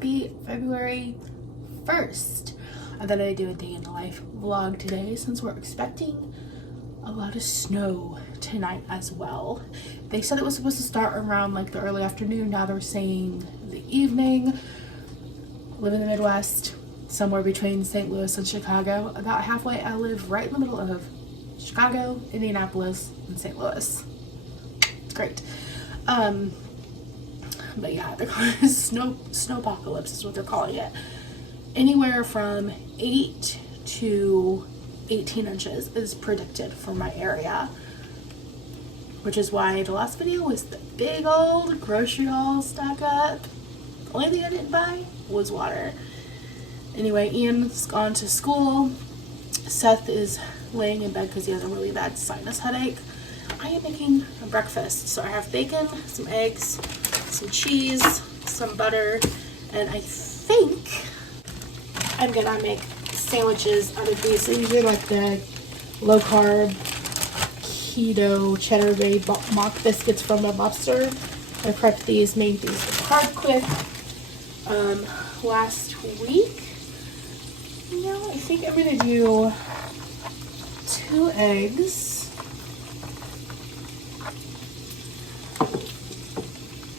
happy February 1st. I thought I'd do a day in the life vlog today since we're expecting a lot of snow tonight as well. They said it was supposed to start around like the early afternoon. Now they're saying the evening. Live in the Midwest, somewhere between St. Louis and Chicago. About halfway, I live right in the middle of Chicago, Indianapolis, and St. Louis. It's great. But yeah, they're calling it snowpocalypse is what they're calling it. Anywhere from 8 to 18 inches is predicted for my area, which is why the last video was the big old grocery haul stock up. The only thing I didn't buy was water. Anyway, Ian's gone to school. Seth is laying in bed because he has a really bad sinus headache. I am making a breakfast. So I have bacon, some eggs, some cheese, some butter, and I think I'm gonna make sandwiches out of these. So these are like the low carb keto cheddar bay mock biscuits from a lobster. I prepped these, made these carb quick last week. Now I think I'm gonna do 2 eggs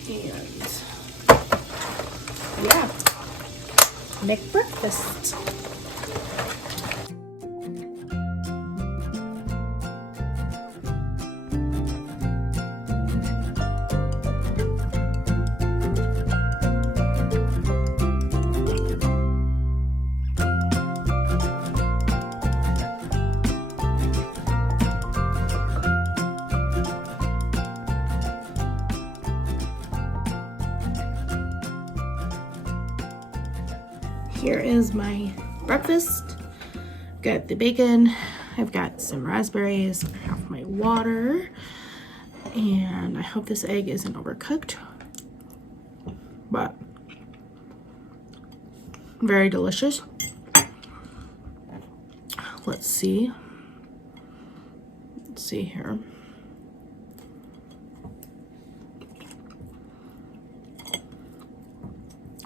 and yeah, make breakfast. Here is my breakfast. Got the bacon, I've got some raspberries, I have my water, and I hope this egg isn't overcooked, but very delicious. Let's see here.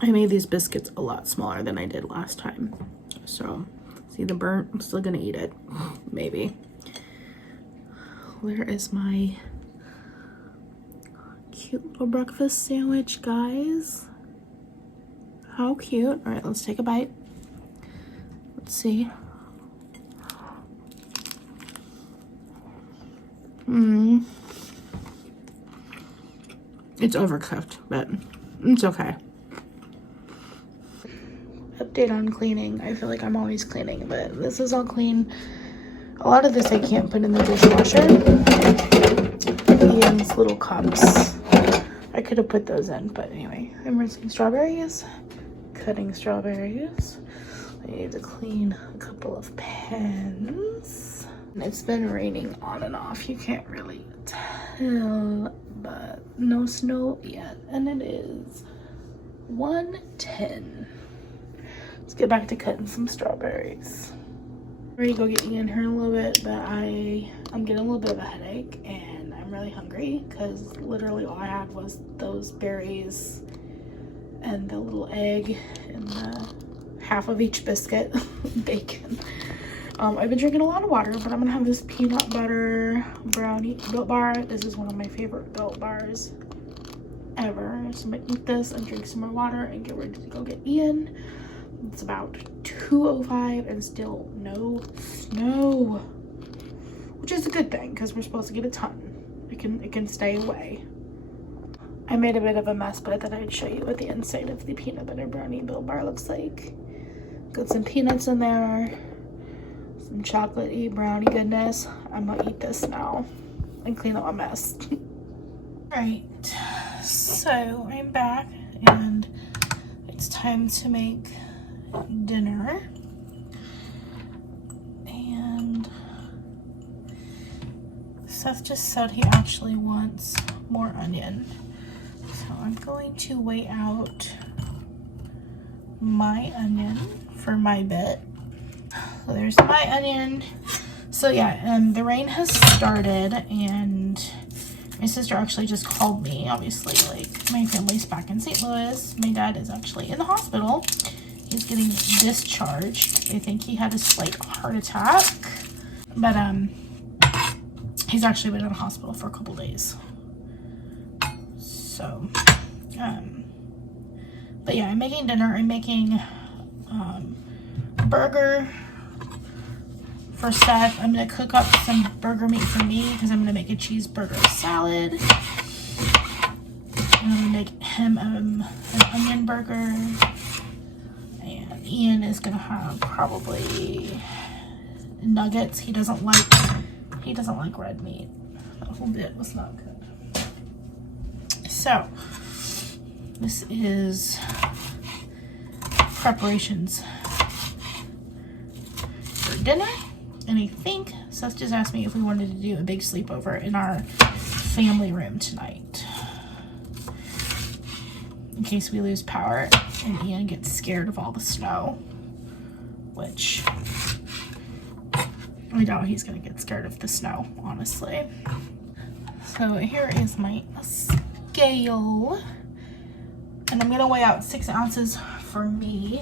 I made these biscuits a lot smaller than I did last time. So, see the burnt? I'm still gonna eat it, maybe. Where is my cute little breakfast sandwich, guys? How cute. All right, let's take a bite. Let's see. It's overcooked, but it's okay. Update on cleaning. I feel like I'm always cleaning, but this is all clean. A lot of this I can't put in the dishwasher. Ian's little cups, I could have put those in, but anyway. I'm rinsing strawberries, cutting strawberries. I need to clean a couple of pans. It's been raining on and off. You can't really tell, but no snow yet, and it is 1:10. Let's get back to cutting some strawberries. I'm ready to go get Ian here in a little bit, but I'm getting a little bit of a headache and I'm really hungry because literally all I had was those berries and the little egg and the half of each biscuit, bacon. I've been drinking a lot of water, but I'm gonna have this peanut butter brownie Built Bar. This is one of my favorite Built Bars ever. So I'm gonna eat this and drink some more water and get ready to go get Ian. It's about 2:05 and still no snow, which is a good thing because we're supposed to get a ton. It can stay away. I made a bit of a mess, but I thought I'd show you what the inside of the peanut butter brownie Built Bar looks like. Got some peanuts in there, some chocolatey brownie goodness. I'm gonna eat this now and clean up my mess. Alright, so I'm back and it's time to make dinner. And Seth just said he actually wants more onion. So I'm going to weigh out my onion for my bit. So there's my onion. So yeah, the rain has started and My sister actually just called me. Obviously, like, my family's back in St. Louis. My dad is actually in the hospital. He's getting discharged. I think he had a slight heart attack. But, he's actually been in the hospital for a couple days. So, but yeah, I'm making dinner. I'm making, burger for Seth. I'm gonna cook up some burger meat for me because I'm gonna make a cheeseburger salad. I'm gonna make him an onion burger, and Ian is gonna have probably nuggets. He doesn't like red meat. That whole bit was not good. So this is preparations for dinner. And I think Seth just asked me if we wanted to do a big sleepover in our family room tonight, in case we lose power and Ian gets scared of all the snow, which I doubt he's gonna get scared of the snow, honestly. So here is my scale, and I'm gonna weigh out 6 ounces for me.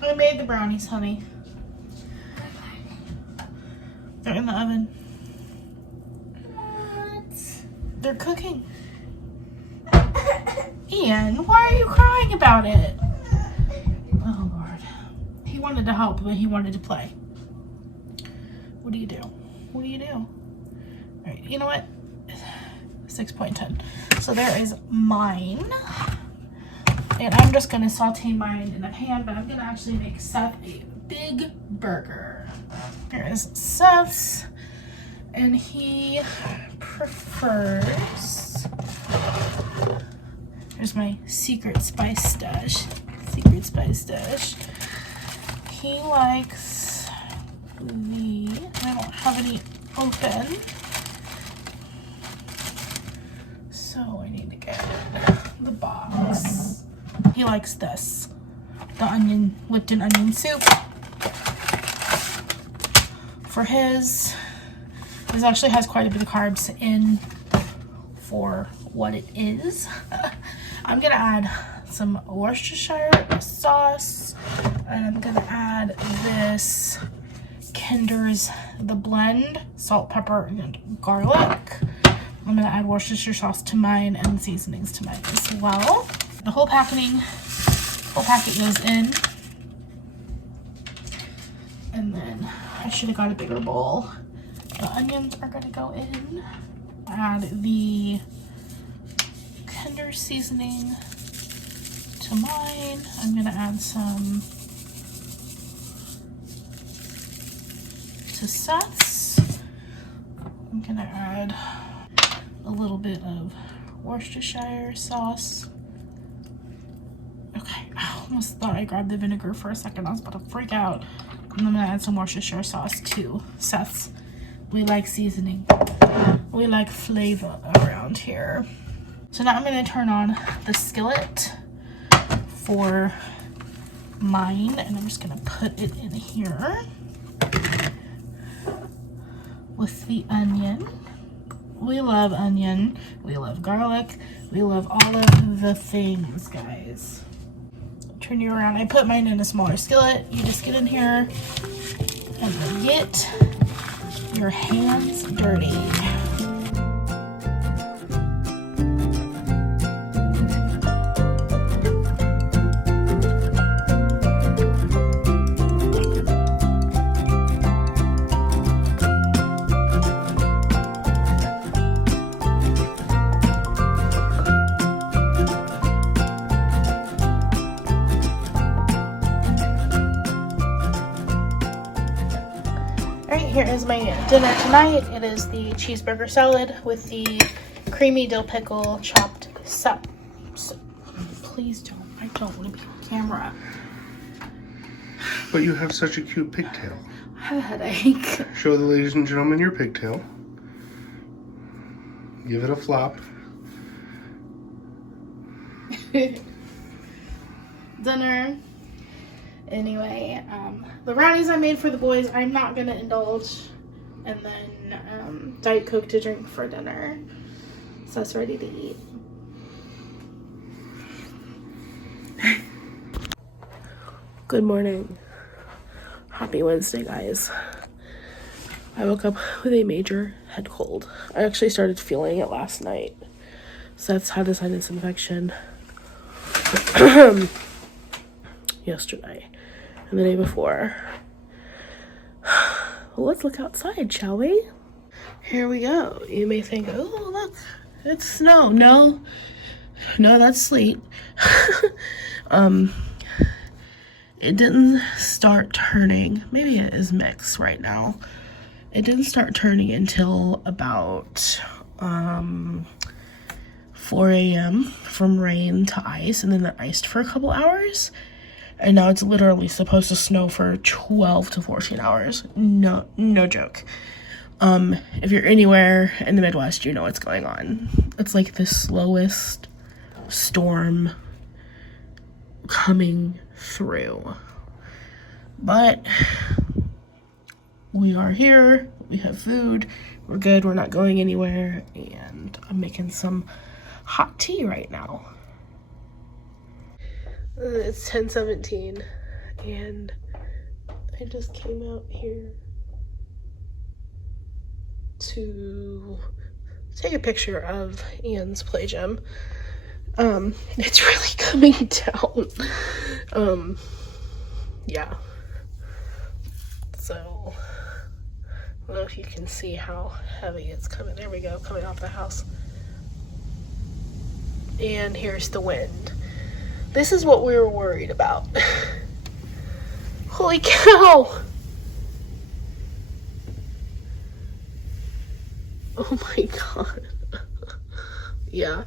I made the brownies, honey. They're in the oven. What? They're cooking. Ian, why are you crying about it? Oh, Lord. He wanted to help, but he wanted to play. What do you do? What do you do? All right, you know what? 6.10. So there is mine. And I'm just going to saute mine in a pan, but I'm going to actually make Seth a big burger. Here is Seth's, and he prefers, here's my secret spice stash. He likes I don't have any open, so I need to get the box. He likes this, the Lipton onion soup. For his actually has quite a bit of carbs in for what it is. I'm gonna add some Worcestershire sauce, and I'm gonna add this Kinder's The Blend, salt, pepper, and garlic. I'm gonna add Worcestershire sauce to mine and seasonings to mine as well. The whole packet goes in, and then I should have got a bigger bowl. The onions are gonna go in. Add the Kinder seasoning to mine. I'm gonna add some to Seth's. I'm gonna add a little bit of Worcestershire sauce. Okay, I almost thought I grabbed the vinegar for a second. I was about to freak out. And I'm gonna add some Worcestershire sauce to Seth's. We like seasoning. We like flavor around here. So now I'm gonna turn on the skillet for mine, and I'm just gonna put it in here with the onion. We love onion, we love garlic, we love all of the things, guys. Turn you around. I put mine in a smaller skillet. You just get in here and get your hands dirty. Here is my dinner tonight. It is the cheeseburger salad with the creamy dill pickle chopped up. So, please don't. I don't want to be on camera. But you have such a cute pigtail. I have a headache. Show the ladies and gentlemen your pigtail. Give it a flop. Dinner. Anyway, the brownies I made for the boys, I'm not gonna indulge. And then Diet Coke to drink for dinner. So it's ready to eat. Good morning. Happy Wednesday, guys. I woke up with a major head cold. I actually started feeling it last night. So I've had a sinus infection yesterday and the day before. Well, let's look outside, shall we? Here we go. You may think, oh, look, it's snow. No, that's sleet. It didn't start turning. Maybe it is mixed right now. It didn't start turning until about 4 a.m. from rain to ice, and then it iced for a couple hours. And now it's literally supposed to snow for 12 to 14 hours. No joke. If you're anywhere in the Midwest, you know what's going on. It's like the slowest storm coming through. But we are here. We have food. We're good. We're not going anywhere. And I'm making some hot tea right now. It's 10:17 and I just came out here to take a picture of Ian's play gym. It's really coming down. Yeah. So I don't know if you can see how heavy it's coming. There we go, coming off the house. And here's the wind. This is what we were worried about. Holy cow! Oh my god. Yeah.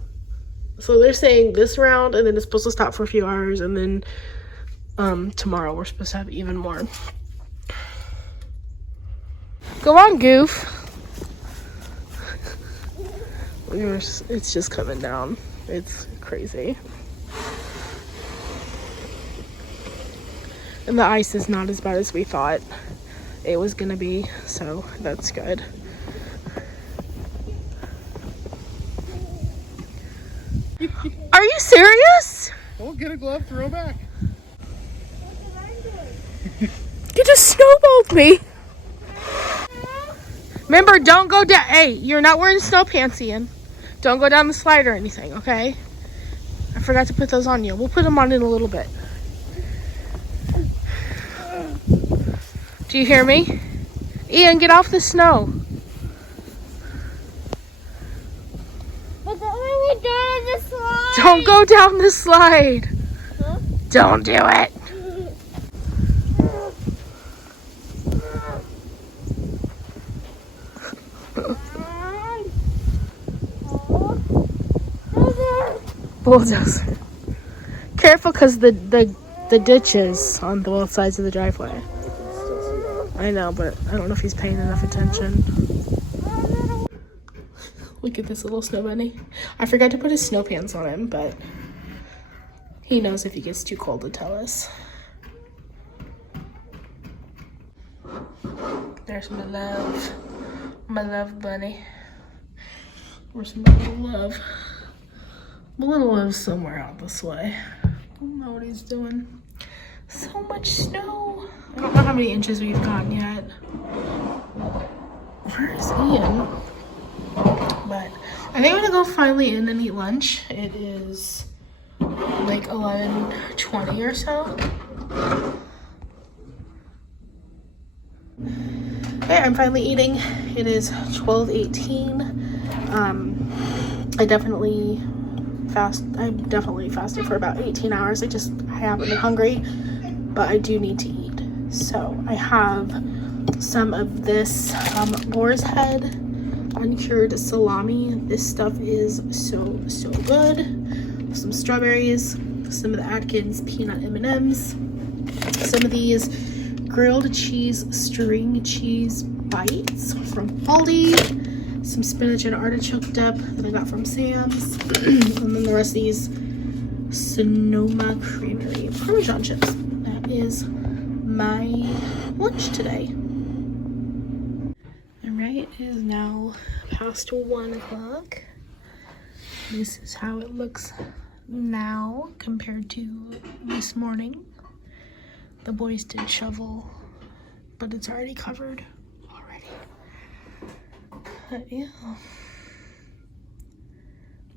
So they're saying this round, and then it's supposed to stop for a few hours, and then tomorrow we're supposed to have even more. Go on, Goof. It's just coming down. It's crazy. And the ice is not as bad as we thought it was gonna be, so that's good. Are you serious? Oh, get a glove, throw back. You just snowballed me. Remember, don't go down. Hey, you're not wearing snow pants, Ian. Don't go down the slide or anything, okay? I forgot to put those on you. We'll put them on in a little bit. Do you hear me? Ian, get off the snow. But don't let me down the slide. Don't go down the slide. Huh? Don't do it. Bulldozer. Careful, because the ditch is on both sides of the driveway. I know, but I don't know if he's paying enough attention. Look at this little snow bunny. I forgot to put his snow pants on him, but he knows if he gets too cold to tell us. There's my love bunny. Where's my little love? My little love's somewhere out this way. I don't know what he's doing. So much snow. I don't know how many inches we've gotten yet. Where's Ian? But I think I'm gonna go finally in and eat lunch. It is like 11:20 or so. Okay, I'm finally eating. It is 12:18. I definitely fasted for about 18 hours. I haven't been hungry, but I do need to eat. So I have some of this boar's head uncured salami. This stuff is so good. Some strawberries, some of the Atkins peanut M&Ms, some of these grilled cheese string cheese bites from Aldi, some spinach and artichoke dip that I got from Sam's, and then the rest of these Sonoma Creamery Parmesan chips. That is my lunch today. Alright, it is now past 1 o'clock. This is how it looks now compared to this morning. The boys did shovel, but it's already covered already. But yeah,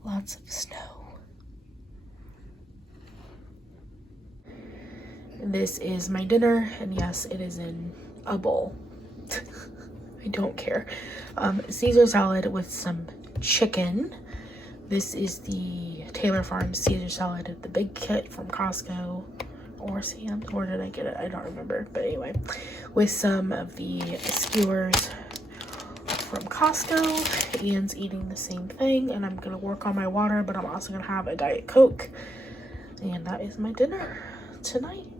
lots of snow. This is my dinner, and yes, it is in a bowl. I don't care. Caesar salad with some chicken. This is the Taylor Farms Caesar salad, the big kit from Costco or Sam's. Where did I get it? I don't remember. But anyway, with some of the skewers from Costco. Ian's eating the same thing, and I'm gonna work on my water, but I'm also gonna have a Diet Coke. And that is my dinner tonight.